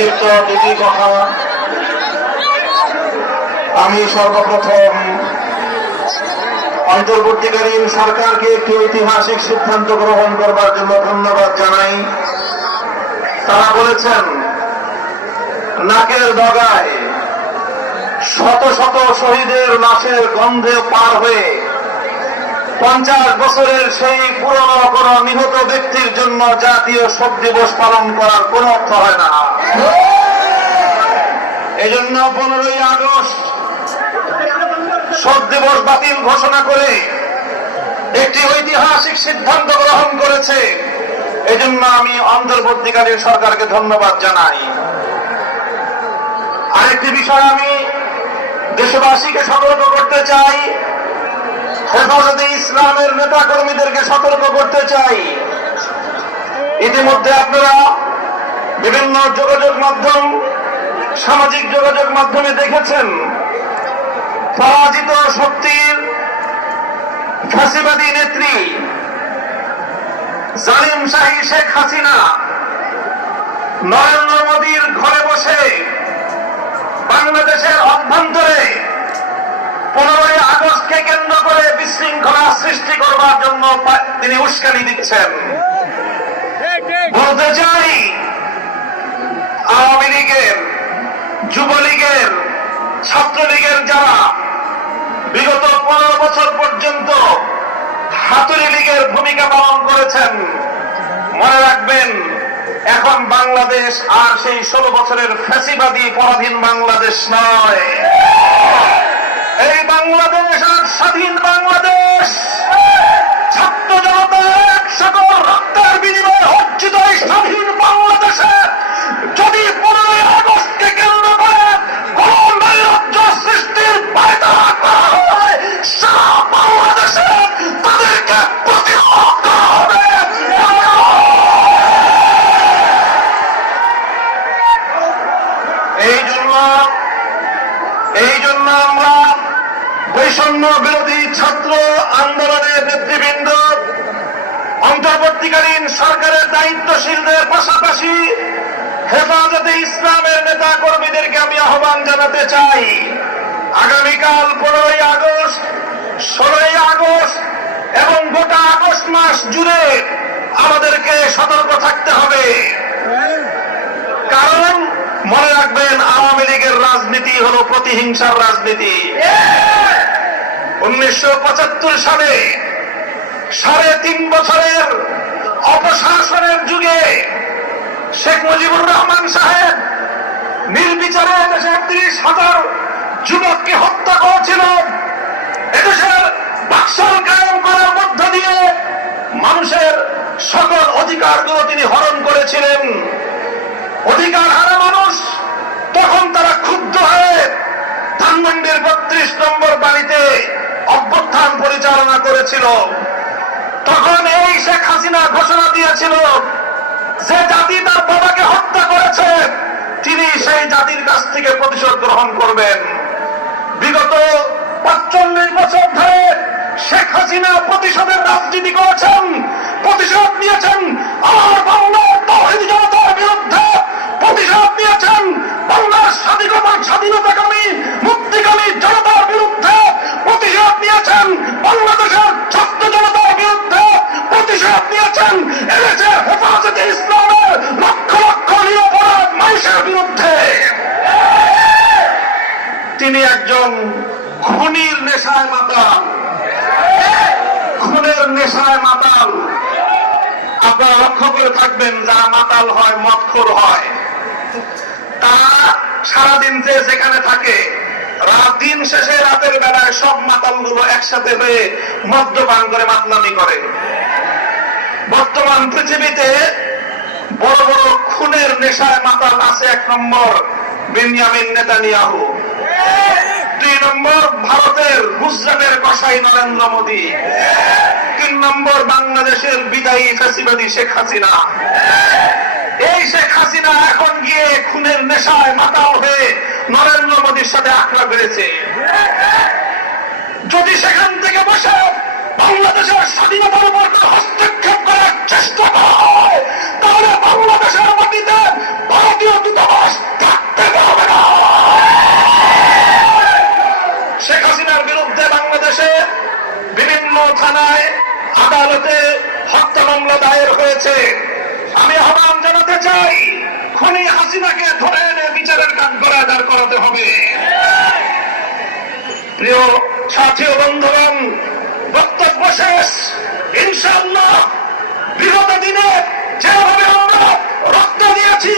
সংক্ষিপ্ত দুটি কথা। আমি সর্বপ্রথম অন্তর্বর্তীকালীন সরকারকে একটি ঐতিহাসিক সিদ্ধান্ত গ্রহণ করবার জন্য ধন্যবাদ জানাই। তারা বলেছেন নাকের ডগায় শত শত শহীদের লাশের গন্ধে পার হয়ে 50 বছরের সেই পুরনো কোন নিহত ব্যক্তির জন্য জাতীয় শোক দিবস পালন করার কোন অর্থ হয় না। এজন্য 15ই আগস্ট শোক দিবস বাতিল ঘোষণা করে একটি ঐতিহাসিক সিদ্ধান্ত গ্রহণ করেছে। এজন্য আমি অন্তর্বর্তীকালীন সরকারকে ধন্যবাদ জানাই। আরেকটি বিষয় আমি দেশবাসীকে সতর্ক করতে চাই, হেফাজতে ইসলামের নেতা কর্মীদেরকে সতর্ক করতে চাই। ইতিমধ্যে আপনারা বিভিন্ন যোগাযোগ মাধ্যম, সামাজিক যোগাযোগ মাধ্যমে দেখেছেন পরাজিত শক্তির ফ্যাসিবাদী নেত্রী জালিম শাহী শেখ হাসিনা নরেন্দ্র মোদীর ঘরে বসে বাংলাদেশের অভ্যন্তরে 15ই আগস্টকে কেন্দ্র করে বিশৃঙ্খলা সৃষ্টি করবার জন্য তিনি উস্কানি দিচ্ছেন। বলতে চাই, আওয়ামী লীগের, যুবলীগের, ছাত্রলীগের যারা বিগত 15 বছর পর্যন্ত হাতুড়ি লীগের ভূমিকা পালন করেছেন, মনে রাখবেন এখন বাংলাদেশ আর সেই 16 বছরের ফ্যাসিবাদী পরাধীন বাংলাদেশ নয়। এই বাংলাদেশ আর স্বাধীন বাংলাদেশ। ছাত্র জনতা এক সকল রক্তের বিনিময়ে অর্জিত এই স্বাধীন বাংলাদেশে যদি 15ই আগস্টকে কেন্দ্র করে কোন নৈরাজ্য সৃষ্টির পায়তারা করা হয়, সারা বাংলাদেশে তাদেরকে প্রতিহত করা হবে। এই জন্য আমরা বৈষম্য বিরোধী ছাত্র আন্দোলনের নেতৃবৃন্দ, অন্তর্বর্তীকালীন সরকারের দায়িত্বশীলদের পাশাপাশি হেফাজতে ইসলামের নেতা কর্মীদেরকে আমি আহ্বান জানাতে চাই, আগামীকাল 15ই আগস্ট, 16ই আগস্ট এবং গোটা আগস্ট মাস জুড়ে আমাদেরকে সতর্ক থাকতে হবে। কারণ মনে রাখবেন, আওয়ামী লীগের রাজনীতি হল প্রতিহিংসার রাজনীতি। 1975 সালে 3.5 বছরের অপশাসনের যুগে শেখ মুজিবুর রহমান সাহেব নির্বিচারে এদেশে 30,000 যুবককে হত্যা করেছিল। এদেশের বাকশাল কায়েম করার মধ্য দিয়ে মানুষের সকল অধিকারগুলো তিনি হরণ করেছিলেন। অধিকার হারা মানুষ তখন তারা ক্ষুব্ধ হয়ে ধানমন্ডির 32 নম্বর বাড়িতে অভ্যুত্থান পরিচালনা করেছিল। তখন এই শেখ হাসিনা ঘোষণা দিয়েছিল যে জাতি তার বাবাকে হত্যা করেছে তিনি সেই জাতির কাছ থেকে প্রতিশোধ গ্রহণ করবেন। বিগত 45 বছর ধরে শেখ হাসিনা প্রতিশোধের রাজনীতি করেছেন, প্রতিশোধ নিয়েছেন আমার বাংলার তাওহীদি জনতার বিরুদ্ধে, প্রতিশোধ নিয়েছেন বাংলার স্বাধীনতাকামী মুক্তিকামী জনতার বিরুদ্ধে, প্রতিশোধ নিয়েছেন বাংলাদেশের ছাত্র জনতার বিরুদ্ধে, প্রতিশোধ নিয়েছেন এদেশের হেফাজতে ইসলামের লক্ষ লক্ষ নিরপরাধ মানুষের বিরুদ্ধে। তিনি একজন খুনির নেশায় মাতাল, খুনের নেশায় মাতাল। আপনারা লক্ষ্য করে থাকবেন, যারা মাতাল হয়, মদখোর হয়, তারা সারাদিন যে যেখানে থাকে, দিন শেষে রাতের বেলায় সব মাতালগুলো একসাথে হয়ে মদ্যপান করে মাতলামি করে। বর্তমান পৃথিবীতে বড় বড় খুনের নেশায় মাতাল আছে। 1 নম্বর বেনিয়ামিন নেতানিয়াহু, 2 নম্বর ভারতের গুজরাটের কসাই নরেন্দ্র মোদী, 3 নম্বর বাংলাদেশের বিদায়ী ফ্যাসিবাদী শেখ হাসিনা। এই শেখ হাসিনা এখন গিয়ে খুনের নেশায় মাতাল হয়ে নরেন্দ্র মোদীর সাথে আঁকড়া বেড়েছে। যদি সেখান থেকে বসে বাংলাদেশের স্বাধীনতার উপর হস্তক্ষেপ করার চেষ্টা করা হয়, তাহলে বাংলাদেশের মাটিতে ভারতীয় দূতাবাস থানায় আদালতে হত্যা মামলা দায়ের হয়েছে। আমি আহ্বান জানাতে চাই, খুনি হাসিনাকে ধরে এনে বিচারের কাঠগড়ায় দাঁড় করাতে হবে। প্রিয় সাথী ও বন্ধুগণ, বক্তব্য শেষ। ইনশাআল্লাহ বিগত দিনে যেভাবে আমরা রক্ত দিয়েছি,